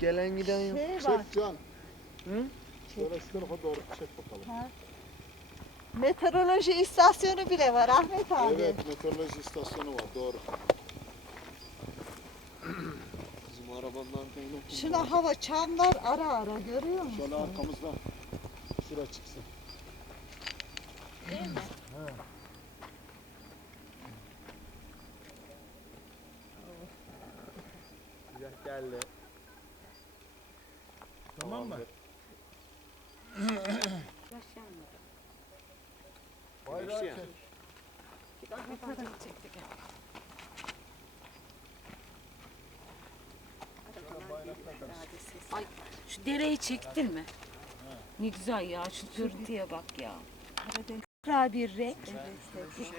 gelen giden yok. Şey var. Çek can. Hı? Şöyle şu tarafa doğru çek bakalım. Meteoroloji istasyonu bile var Ahmet abi. Evet meteoroloji istasyonu var doğru. Bizim arabanın arkasında. Şuna hava çamlar ara ara görüyor musun? Şöyle arkamızdan şura çıksın. Güzel geldi. Tamam mı? Bayrağı Yaşayan. çek. Ay şu dereyi çektin mi? Ne güzel ya şu görüntüye bak ya. Kral bir renk.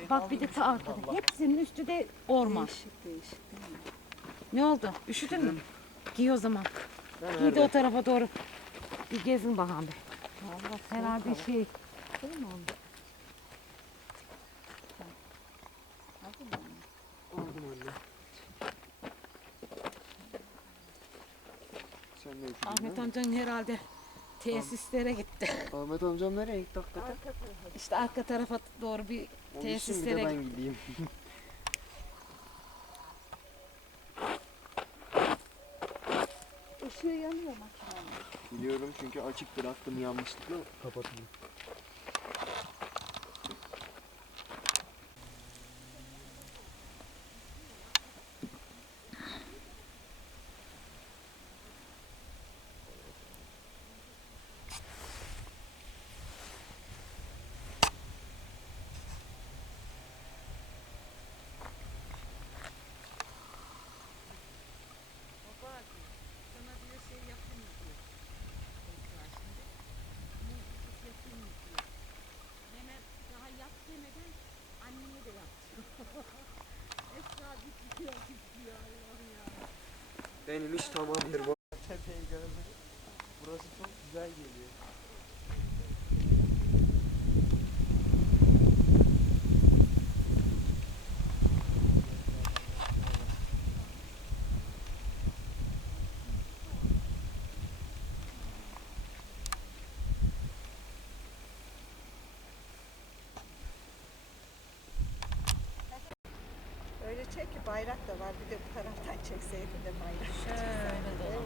Bak bir de ta arkada. Hepsinin üstü de orman. Değişik değişik. Ne oldu? Üşüdün mü? Giy o zaman. Giy de o tarafa doğru. Bir gezin bakalım. bir. Vallahi Herhalde şey. Değil mi oğlum? Aldım anne. Sen ne üşüdün Ahmet amcan herhalde tesislere gitti. Ahmet amcam nereye gitti hakikaten? İşte arka tarafa doğru bir Onun için bir de tesislere ben gideyim. Işığı yanıyor makinenin. Biliyorum çünkü açık bıraktım yanlışlıkla kapattım. Benim iş tamamdır bu. Tepeyi görmek. Burası çok güzel geliyor. Öyle çek ki bayrak da var. Bir de bu taraftan çekseydin de bayrak. Şöyle dolan.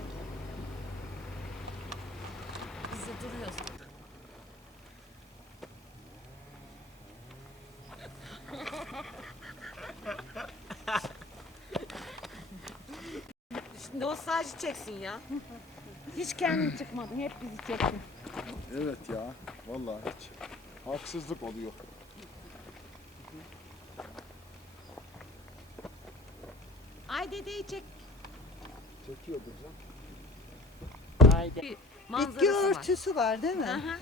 Biz de duruyoruz. Şimdi o sadece çeksin ya. Hiç kendin çıkmadın, hep bizi çektin. Evet ya. Vallahi hiç. Haksızlık oluyor. Ay dedeyi çek. Çekiyordur can. Bir Bitki var. örtüsü var değil mi? Aha.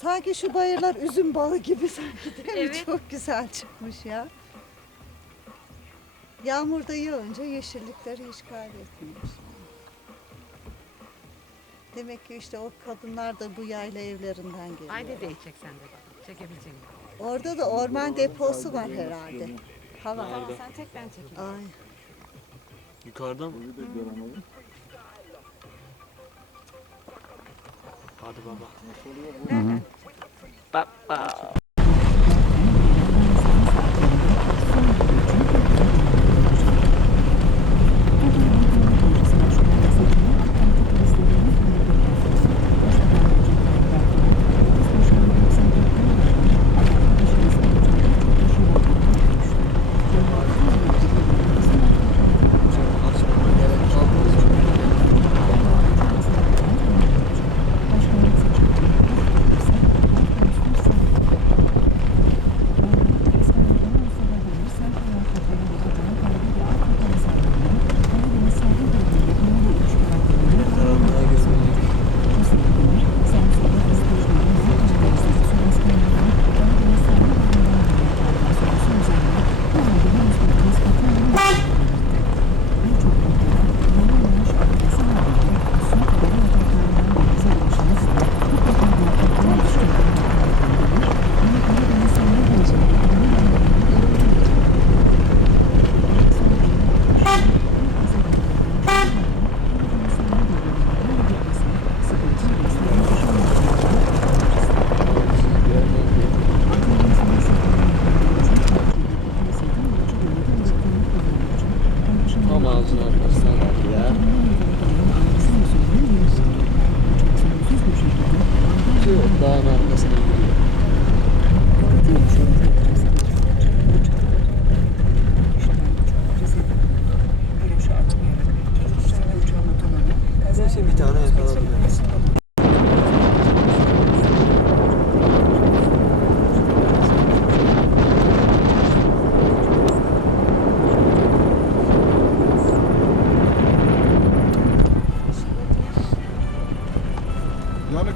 Sanki şu bayırlar üzüm bağı gibi sanki değil mi? Evet. Çok güzel çıkmış ya. Yağmurda yağınca yeşillikleri hiç kaybetmiyor. Demek ki işte o kadınlar da bu yayla evlerinden geliyor. Ay dedeyi çek sen de bak. Çekebilecek misin? Orada da orman deposu var herhalde. Hava. Tamam sen çek ben çekeyim. Ay. Yukarıda mı? Hadi baba. Oluyor bu? Baba.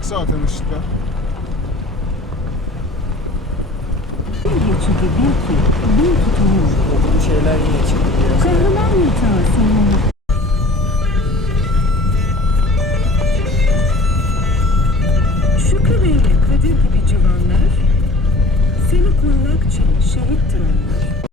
Yanacak zaten ışıklar. Geçidi bil ki, bil ki tanır. Oğlum şeyler yine çıktı biraz. Kahraman yatağı sonunda. Şükrü Kadir gibi civanlar, seni korumak için şehittir onlar.